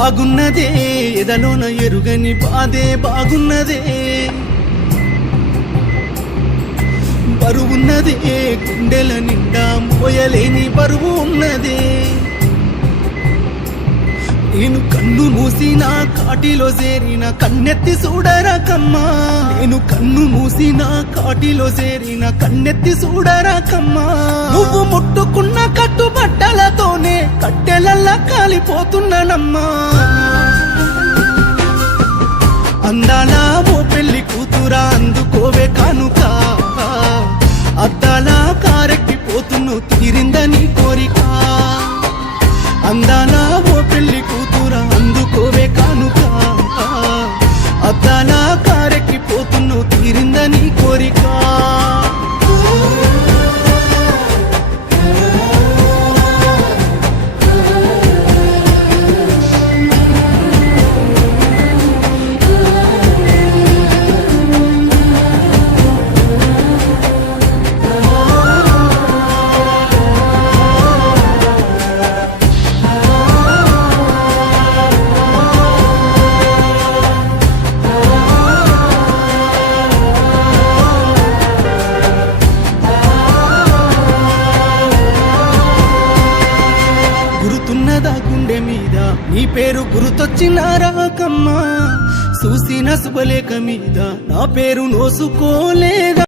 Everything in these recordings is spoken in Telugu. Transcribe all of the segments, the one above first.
బాగున్నదే ఎదలోన ఎరుగని బాధే బాగున్నదే బరువున్నదే గుండెల నిండా మోయలేని బరువు ఉన్నదే నేను కన్ను మూసిన కాటిలో చేరిన కన్నెత్తి చూడరాకమ్మా నేను కన్ను మూసిన కాటిలో చేరిన కన్నెత్తి చూడరాకమ్మా నువ్వు ముట్టుకున్న కట్టుబట్టలతోనే కట్టెలల్లా కాలిపోతున్నానమ్మా అందాల ఓ పెళ్లి కూతురా అందుకోవే కానుక అద్దాల కారెక్కిపోతున్ను తీరిందని కోరిక అందాల ఓ పెళ్లి కూతురా అందుకోవే కానుక అద్దాల కారెక్కిపోతున్ను తీరిందని కోరిక గుండె మీద నీ పేరు గుర్తొచ్చినారాకమ్మా చూసిన శుభలేఖ మీద నా పేరు నోసుకోలేదా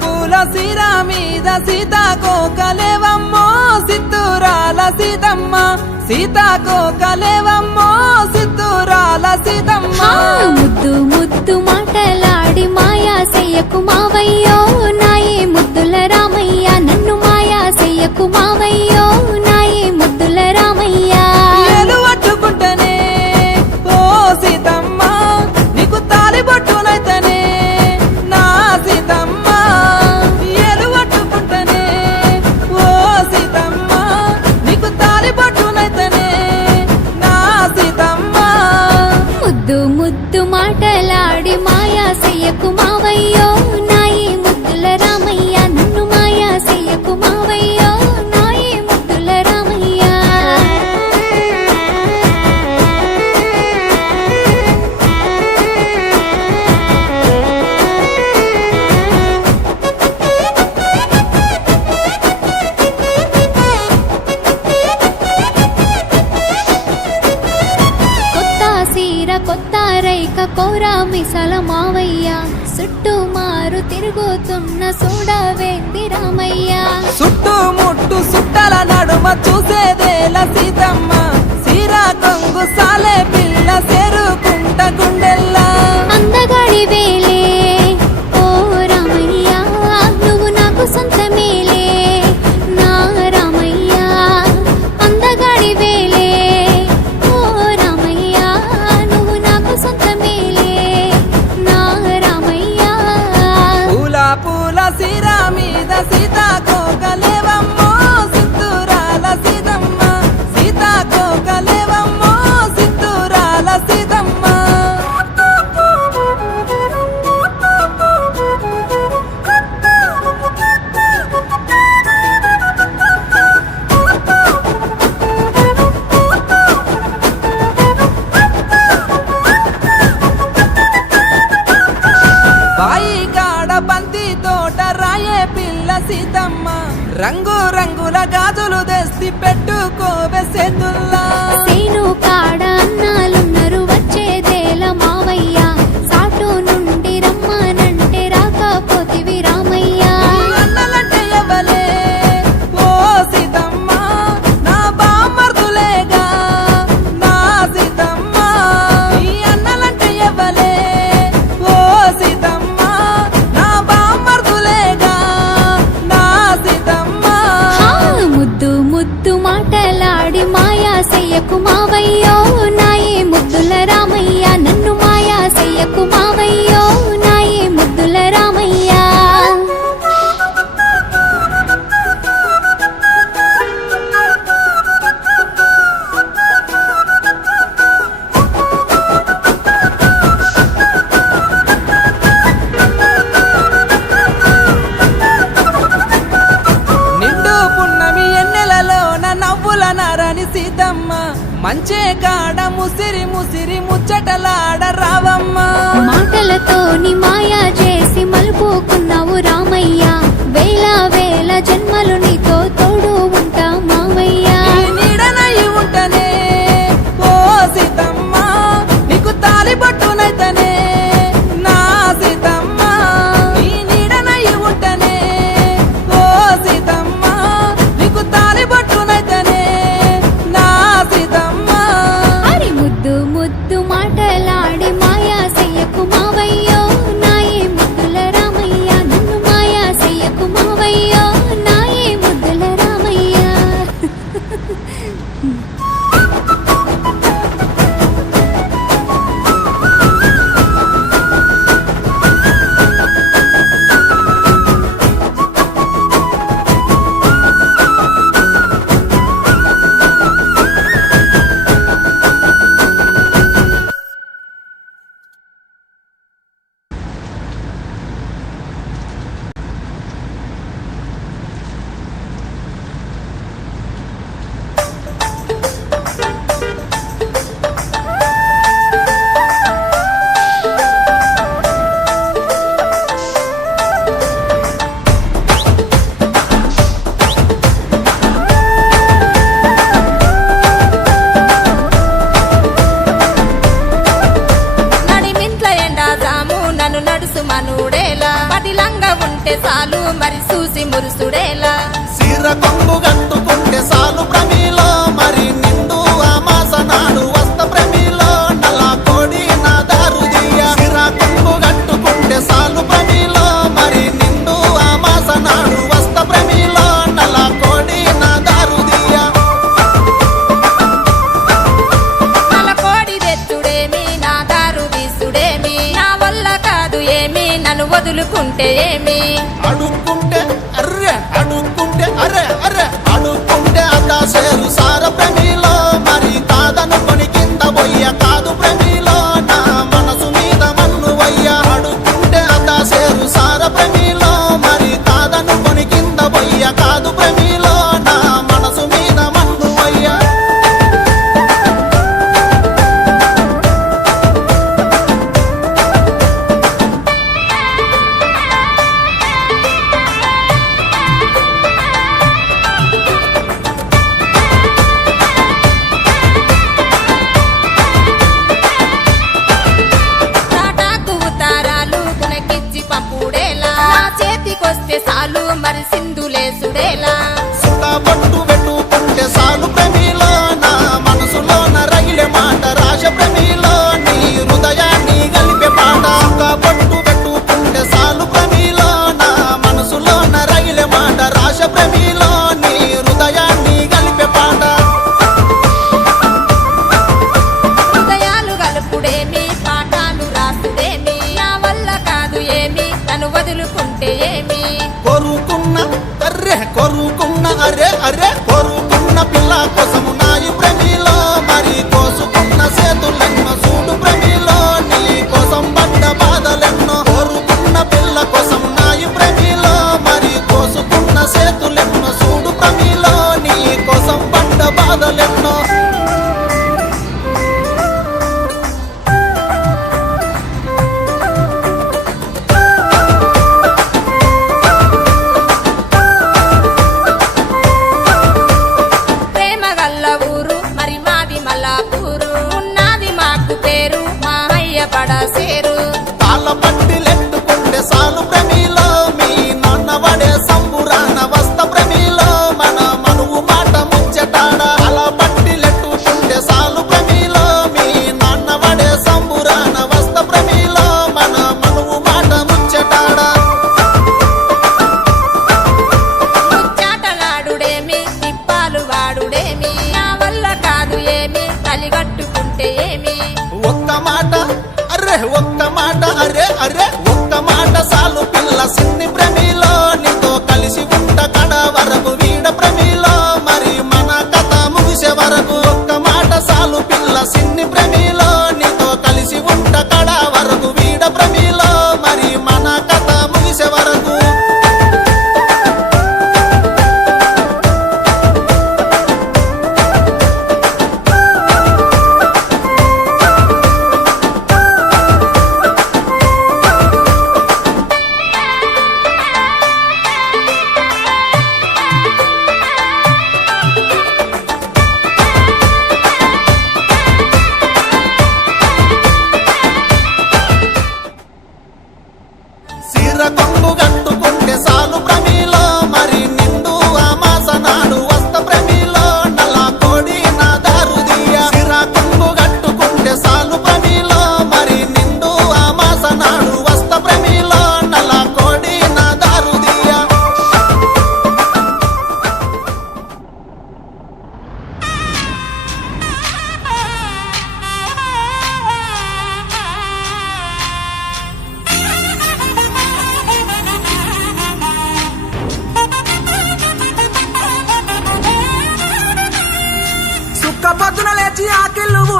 పూల సిరా మీద సీతాకోకలేవమ్మో సిద్ధూరాల సీతమ్మ సీతాకోకలేవమ్మో సిద్ధూరాల సీతమ్మ ముద్దు ముద్దు మాటలాడి మాయా చెయ్యకు మావయ్యో నాయే ముద్దుల రామయ్య నన్ను మాయా చెయ్యకు మావయ్యో నాయే ముద్దుల రామయ్య ఏలు పట్టుకుంటనే ఓ సీతమ్మ నీకు తాలి పట్టునైతనే నా సీతమ్మ ముద్దు ముద్దు మాటలాడి మాయా చెయ్యకు మావయ్యో నాయే ముద్దుల రామయ్య నన్ను మాయా చెయ్యకు మావయ్యో నాయే ముద్దుల రామయ్య కొత్త రైక కోరా మిసల మావయ్య చుట్టూ మారు తిరుగుతున్న చూడవేంది రామయ్య చుట్టూ ముట్టు సుట్టల నడుమ చూసేదేల సీతమ్మ సీరా కొంగు సాలే పిల్ల సేరుకుంట గుండెల్లా అందగాడి వేలే ఓ రామయ్య నువ్వు నాకు సొంతమేలే నా రామయ్య అందగాడి వేలే ఓ రామయ్య నువ్వు నాకు సొంతమేలే నా రామయ్య పూల సీరా మీద సీతాకోకలేవమ్మో సిద్ధూరాల సీతమ్మ సీతాకోకలేవమ్మో సిద్ధూరాల సీతమ్మ బాయి కాడ బంతి తోట రాయే పిల్ల సీతమ్మ రంగు రంగుల గాజులు తెస్తి పెట్టుకోవే చేతుల్లా సేను కాడ అన్నాలున్నారు వచ్చేదేల మావయ్య సాటు నుండి రమ్మనంటే రాకపోతివి రామయ్య అన్నలంటే ఎవలే ఓ సీతమ్మ నా బామర్దులేగా నా సీతమ్మ ఈ అన్నలంటే ఎవలే ఓ సీతమ్మ నా బామర్దులేగా నా సీతమ్మ ముద్దు ముద్దు మాటలాడి మాయా చెయ్యకు మావయ్యో నాయే ముద్దు మంచే కాడ ముసిరి ముసిరి ముచ్చటలాడ రావమ్మా మాటలతోని మాయా చేసి మలుపుకున్నావు రామయ్య వేల వేల జన్మలు నీతో తోడు ఉంటా మావయ్య ఈ నీడనై ఉంటనే ఓ సీతమ్మ నీకు తాలి పట్టునైతనే నా సీతమ్మ ఈ నీడనై ఉంటనే ఓ సీతమ్మ నీకు తాలి పట్టునైతనే నా సీతమ్మ అరి ముద్దు ముద్దు మాటలాడి మాయా చెయ్యకు మావయ్యో నాయే ముద్దుల రామయ్య నన్ను మాయా చెయ్యకు మావయ్యో నాయే ముద్దుల రామయ్య నడిమింట్ల ఎండా జాము నన్ను నడుసు మనుడేలా పటిలంగా ఉంటే చాలు మరి చూసి మురుసుడేలా సీర కొంగు గట్టుకుంటే సాలు ప్రమిలో మరి నిండు అమాస నాడు వస్త ప్రమిలో నల్ల కోడి నా దారుదియ సీర కొంగు గట్టుకుంటే సాలు ప్రమిలో మరి నిండు అమాస నాడు వస్త ప్రమిలో నల్ల కోడి నా దారుదియ నల్ల కోడి తెచ్చుడేమి నా దారు తీసుడేమి నా వల్ల కాదు ఏమి నన్ను వదులుకుంటే ఏమి అడుక్కుంటే అర్రె అడుక్కుంటే అరే అరే అడుక్కుంటే అదా సేరు సార ప్రమిలో మరి కాదనుకొని కింద పోయ్య కాదు ప్రమిలో నా మనసు మీద మన్ను వయ్య అడుక్కుంటే అదా సేరు సార ప్రమిలో మరి కాదనుకొని కింద పోయ్య కాదు ప్రమిలో నా మనసు మీద మన్ను వయ్య తాటాకు ఉతారాలు కునకిచ్చి పంపుడేలా నా చేతికొస్తే చాలు మరి సింధులేసుడేలా సుఖ పట్టు పెట్టుకుంటే సాలు ప్రమిలో నా మనసులోన రగిలే మాట రాశ ప్రమిలో నీ హృదయాన్ని గలిపే పాట సుఖ పట్టు పెట్టుకుంటే సాలు ప్రమిలో నా మనసులోన రగిలే మాట రాశ ప్రమిలో నీ హృదయాన్ని గలిపే పాట హృదయాలు గలుపుడేమి పాఠాలు రాసుడేమి నా వల్ల కాదు ఏమి నన్ను వదులుకుంటే ఏమి కొరుకున్న కొరుకున్న అరే అరే కొరుకున్న పిల్ల కోసము నాయి ప్రమిలో మరి కోసుకున్న సేతులెన్నో చూడు ప్రమిలో నీ కోసం పడ్డ బాధలెన్నో కోరుకున్న పిల్ల కోసం నాయి ప్రమిలో మరి కోసుకున్న సేతులెన్నో చూడు ప్రమిలో నీ కోసం పడ్డ బాధలెన్నో ప్రేమ గల్ల ఊరు మరి మాది మల్లాపూరు ఉన్నది మాకు పేరు మా అయ్య పడసేరు తాళ్ళ పట్టిలెట్టుకుంటే సాలు ప్రమిలో మీ నాన్న వడే సంబురాన వస్త ప్రమిలో మన మనువు మాట ముచ్చటాడ అలా పట్టిలెట్టుకుంటే సాలు ప్రమిలో మీ నాన్న వడే సంబురాన వస్త ప్రమిలో మన మనువు మాట ముచ్చటాడ ముచ్చాటలాడుడేమి తిప్పాలు వాడుడేమి నా వల్ల కాదు ఏమి కలిగట్టుకుంటే ఏమి ఒక్క మాట అరే ఒక్క మాట అరే అరే ఒక్క మాట సాలు పిల్ల సిన్ని ప్రమిలో నీతో కలిసి ఉంట కడ వరకు వీడ ప్రమిలో మరి మన కథ ముగిసే వరకు ఒక్క మాట సాలు పిల్ల సిన్ని ప్రమిలో నీతో కలిసి ఉంట కడ వరకు వీడ ప్రమిలో మరి మన కథ ముగిసే వరకు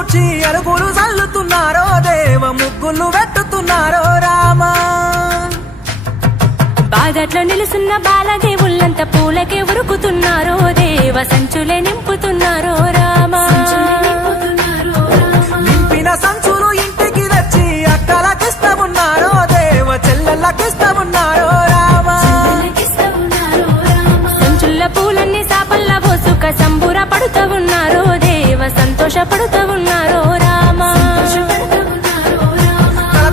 పూడ్చి అరుగులు చల్లుతున్నారో దేవ ముగ్గులు పెట్టుతున్నారో రామా బాదట్లో నిలుసున్న బాలదేవుళ్ళంత పూలకే ఉరుకుతున్నారో దేవ సంచులే నింపుతున్నారో రామా నింపిన సంచులు ఇంటికి తెచ్చి అక్కలకిస్తమున్నారో దేవ చెల్లెళ్ళకిస్తమున్నారో రామా సంచుల్ల పూలన్నీ సాపల్ల పోసుక సంబుర పడుతూ ఉన్నారో దేవ సంతోషపడుతూ ఉన్నారో రామా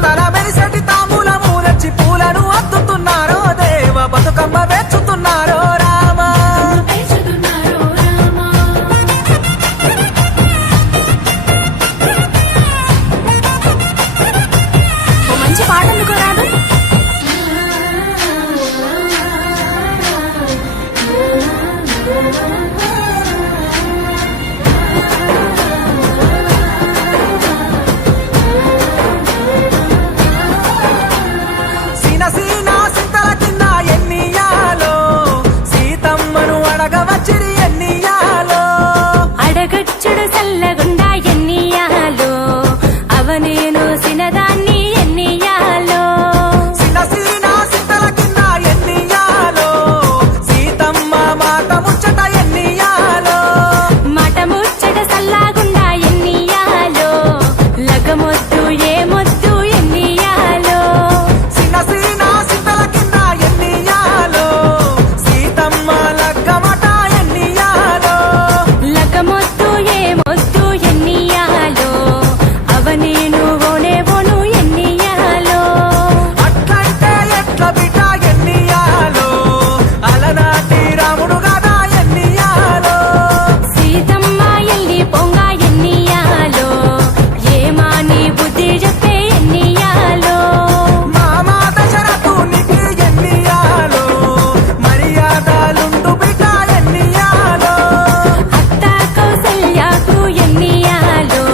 తల మెరిసటి తాంబూలము తెచ్చి పూలను అద్దుతున్నారో దేవ బతుకమ్మ వేచుతున్నారో రామా ఓ మంచి పాట అందుకోరాదు సీన సీన సింతల కింద ఎన్నియాలో సీతమ్మను అడగవచ్చిరి ఎన్నియాలో అడగచ్చుడు సల్లగుండా ఎన్నియాలో అవనేను సినదాన్ని ఎన్నియాలో సీన సీన సింతల కింద ఎన్నియాలో సీతమ్మ మాట ముచ్చట ఎన్నియాలో మాట ముచ్చట సల్లాగుండా ఎన్నియాలో లగమొద్దు ఏమొద్దు ఎన్నియాలో సీన సీన సింతల కింద ఎన్నియాలో సీతమ్మ లగ్గమట ఎన్నియాలో లగమొద్దు ఏమొద్దు ఎన్నియాలో అవనేను ఓనేవోను ఎన్నియాలో అట్లంటే ఎట్ల బిడ్డ ఎన్నియాలో అలనాటి రాముడు గదా ఎన్నియాలో సీతమ్మ ఎల్లి పొంగ ఎన్నియాలో ఏమాని బుద్ధి చెప్పే ఎన్నియాలో మామా దశరథునికి ఎన్నియాలో మర్యాదలుండు బిడ్డ ఎన్నియాలో అత్త కౌసల్యకు ఎన్నియాలో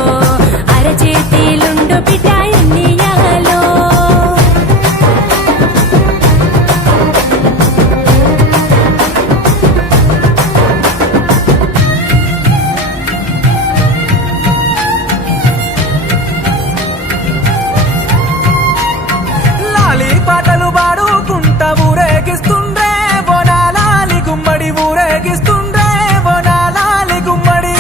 అరచేతిలుండు బిడ్డ ఎన్నియాలో లాలి పాటలు పాడుకుంటా ఊరేగిస్తుండ్రే బోనాలాలి గుమ్మడి ఊరేగిస్తుండ్రే బోనాలాలి గుమ్మడి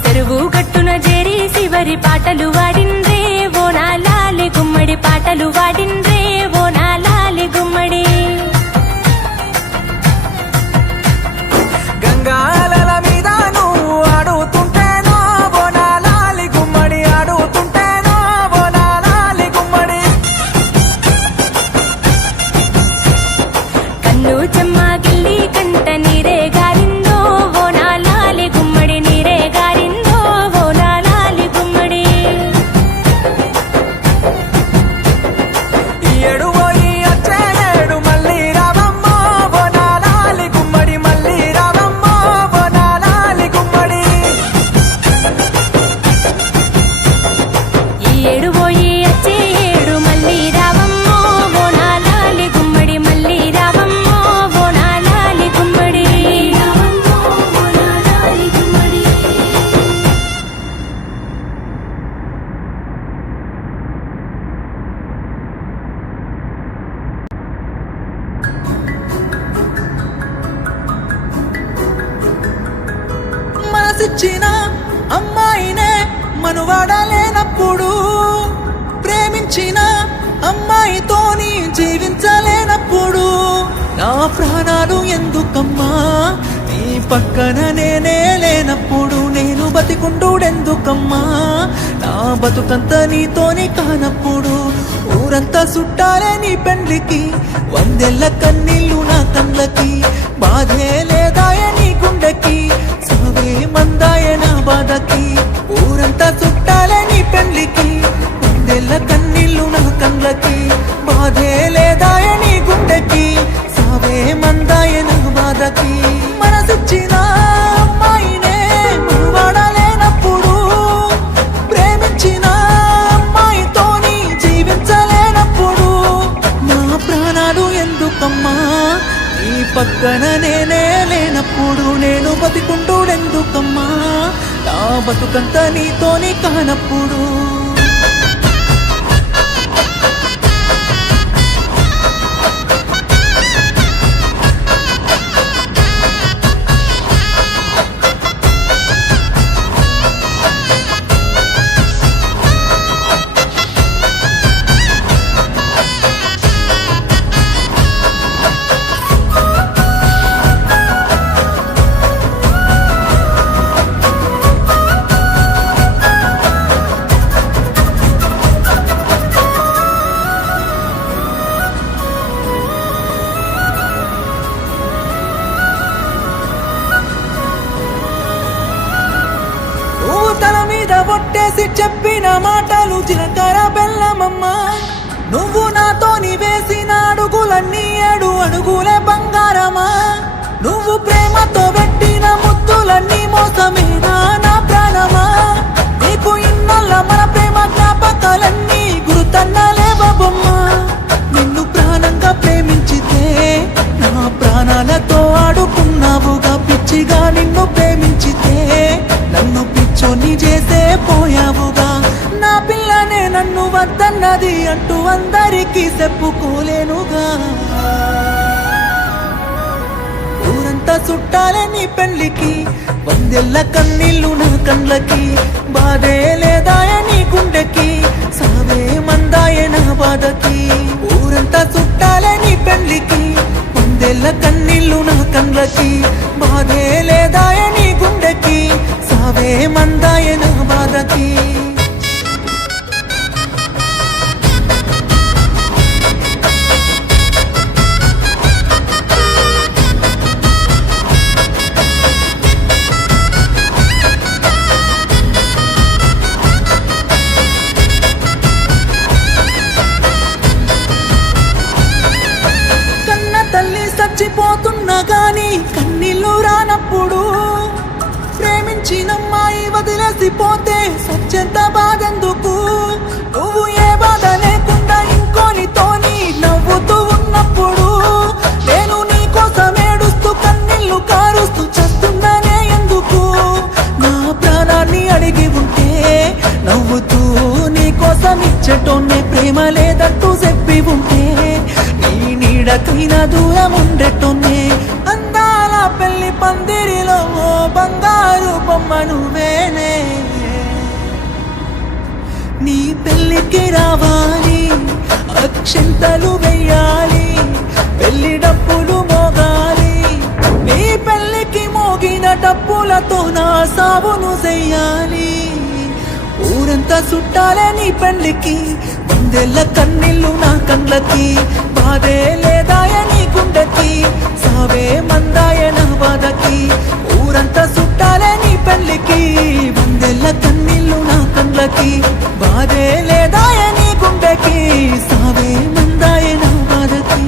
చెరువు గట్టున చేరి శివరి పాటలు వాడిండ్రే ఓనాలాలి గుమ్మడి పాటలు వాడిండ్రే ఓనాలాలి గుమ్మడి గంగాలల మీద నువ్వు ఆడుతుంటేనో బోనాలాలి గుమ్మడి ఆడుతుంటేనో బోనాలాలి గుమ్మడి కన్ను చెమ్మ గిల్లి కంట నీరే గారిందో ఓనాలాలి గుమ్మడి నీరే గారిందో ఓనాలాలి గుమ్మడి ఈ ఏడు పోయి వచ్చే ఏడు మళ్ళీ రావమ్మో బోనాలాలి గుమ్మడి మళ్ళీ రావమ్మో బోనాలాలి గుమ్మడి ఈ ఏడు పోయి వచ్చే ఏడు మళ్ళీ రావమ్మో ఓనాలాలి గుమ్మడి మళ్ళీ రావమ్మో ఓనాలాలి గుమ్మడి మనసిచ్చిన అమ్మాయినే మనువాడలేనప్పుడు ప్రేమించిన అమ్మాయితోని జీవించలేనప్పుడు నా ప్రాణాలు ఎందుకమ్మా నీ పక్కన నేనే లేనప్పుడు నేను బతికుండుడెందుకమ్మా నా బతుకంత నీతోని కానప్పుడు ఊరంతా చుట్టాలే నీ పెండ్లికి వందెల్ల కన్నీళ్ళు నా కళ్ళకి బాధే లేదాయ నీ గుండెకి సవే మందాయ నా బాధకి ఊరంతా చుట్టాలే నీ పెండ్లికి వందెల్ల కన్నీళ్ళు నా కళ్ళకి బాధే లేదాయ నీ గుండెకి సవే మందాయ నా బాధకి మనసిచ్చిన అమ్మాయినే మనువాడలేనప్పుడు ప్రేమించిన అమ్మాయితోని జీవించలేనప్పుడు నా ప్రాణాలు ఎందుకమ్మా నీ పక్కన నేనే లేనప్పుడు నేను బతికుంటూడెందుకమ్మా నా బతుకంతా నీతోని కానప్పుడు నువ్వు తల మీద ఒట్టేసి చెప్పిన మాటలు జీలకర్ర బెల్లమమ్మా నువ్వు నాతోని వేసిన అడుగులన్నీ 7 అడుగులే బంగారమా నువ్వు ప్రేమతో పెట్టిన ముద్దులన్నీ మోసమేనా నా ప్రాణమా నీకు ఇన్నల్ల మన ప్రేమ జ్ఞాపకాలన్నీ గుర్తన్నలేవా బొమ్మ నిన్ను ప్రాణంగా ప్రేమించితే నా ప్రాణాలతో ఆడుకున్నావుగా పిచ్చిగా నిన్ను ప్రేమించితే నన్ను పిచ్చోని చేసే పోయావుగా నా పిల్లనే నన్ను వద్దన్నది అంటూ అందరికీ చెప్పుకోలేనుగా ఊరంతా చుట్టాలే నీ పెళ్లికి 100 కన్నీళ్ళు నా కండ్లకి బాధే లేదాయ నీ గుండెకి సావే మందాయ నా బాధకి ఊరంతా చుట్టాలే నీ పెళ్లికి 100 కన్నీళ్ళు నా కండ్లకి బాధే లేదాయ నీ గుండెకి సావే మందాయ నా బాధకి చచ్చిపోతున్నా గాని కన్నీళ్ళు రానప్పుడు ప్రేమించినమ్మాయి వదిలేసిపోతే సత్యంత బాధెందుకు నువ్వు ఏ బాధ లేకుండా ఇంకోనితోని నవ్వుతూ ఉన్నప్పుడు నేను నీ కోసం ఏడుస్తూ కన్నీళ్ళు కారుస్తూ చేస్తున్నానే ఎందుకు నా ప్రాణాన్ని అడిగి ఉంటే నవ్వుతూ నీ కోసం ఇచ్చటోనే ప్రేమ లేదంటూ చెప్పి ఉంటే నీడకైనా దూరం ఉండటోనే అందాల పెళ్లి పందిరిలో ఓ బంగారు బొమ్మ నువ్వేనే నీ పెళ్లికి రావాలి అక్షింతలు వెయ్యాలి పెళ్లి డప్పులు మోగాలి నీ పెళ్లికి మోగిన డప్పులతో నా సావును చెయ్యాలి ఊరంతా చుట్టాలే నీ పెళ్లికి 100 కన్నీళ్ళు నా కండ్లకి బాధే లేదాయ నీ గుండెకి సావే మందాయ నా బాధకి ఊరంతా చుట్టాలే నీ పెళ్లికి 100 కన్నీళ్ళు నా కండ్లకి బాధే లేదాయ నీ గుండెకి సావే మందాయ నా బాధకి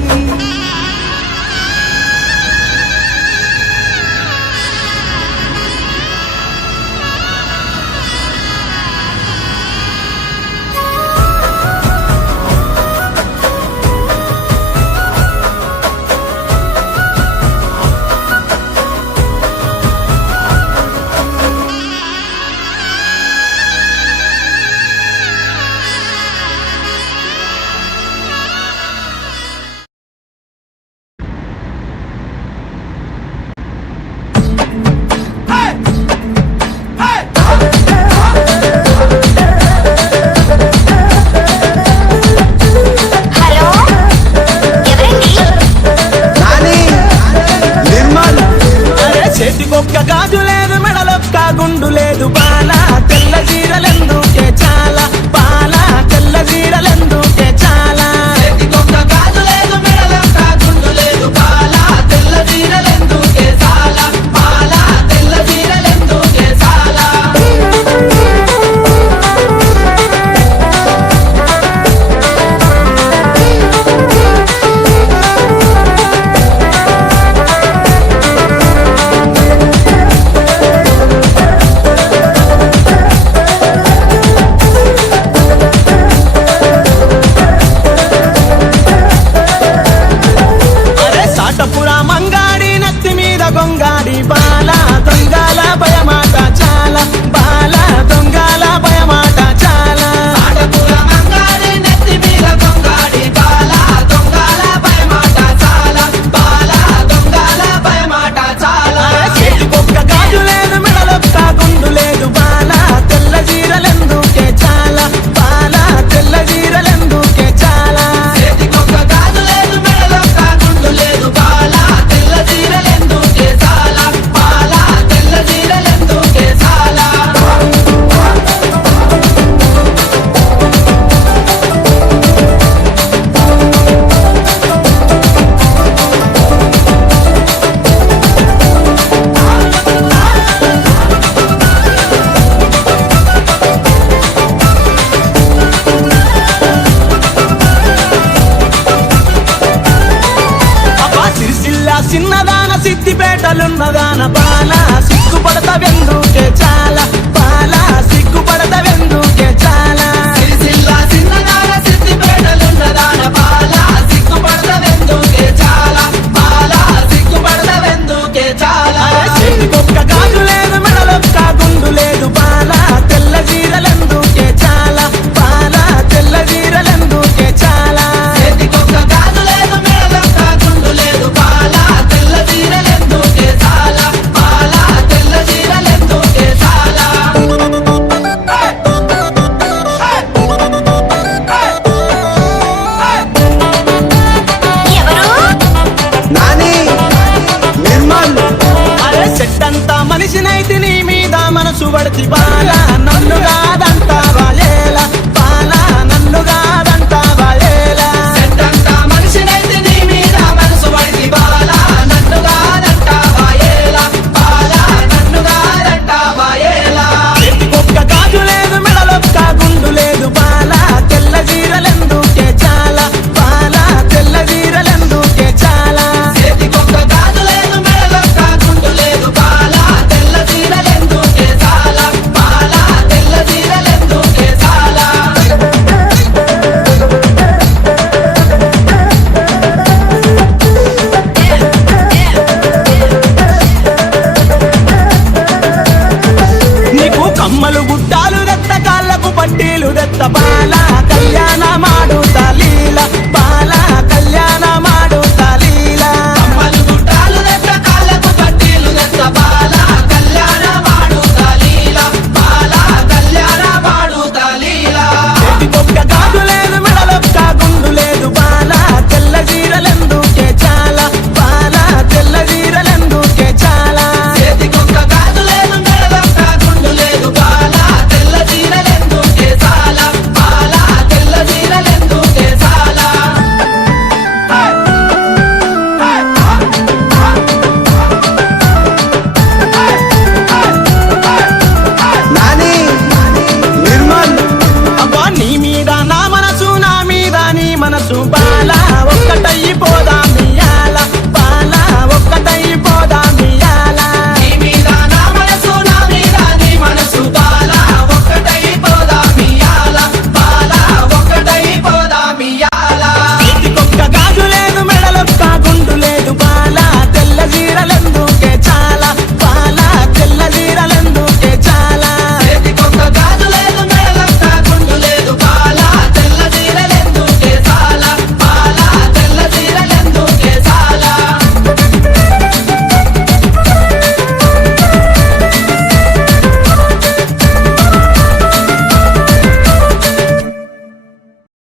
బిడ్డలున్నదాన బాల సిగ్గుపడతావెందుకే చాలా బాల సిగ్గుపడతావెందుకే చాలా సిరిసిల్ల చిన్నదాన సిద్దిపేటలున్నదాన బాల సిగ్గుపడతావెందుకే చాలా బాల సిగ్గుపడతావెందుకే చాలా చేతికొక్క గాజు లేదు మెడలొక్క గుండు లేదు బాల తెల్ల జీరలెందుకే చాలా బాల తెల్ల జీరలెందుకే చాలా చేతికొక్క గాజు లేదు మెడలొక్క గుండు లేదు బాల తెల్ల చీరలెందుకే చాలా బాల తెల్ల చీరలెందుకే చాలా నాని నిర్మల్ అరే చెట్టంతా మనిషినైతే నీ మీద మనసు పడితి బాల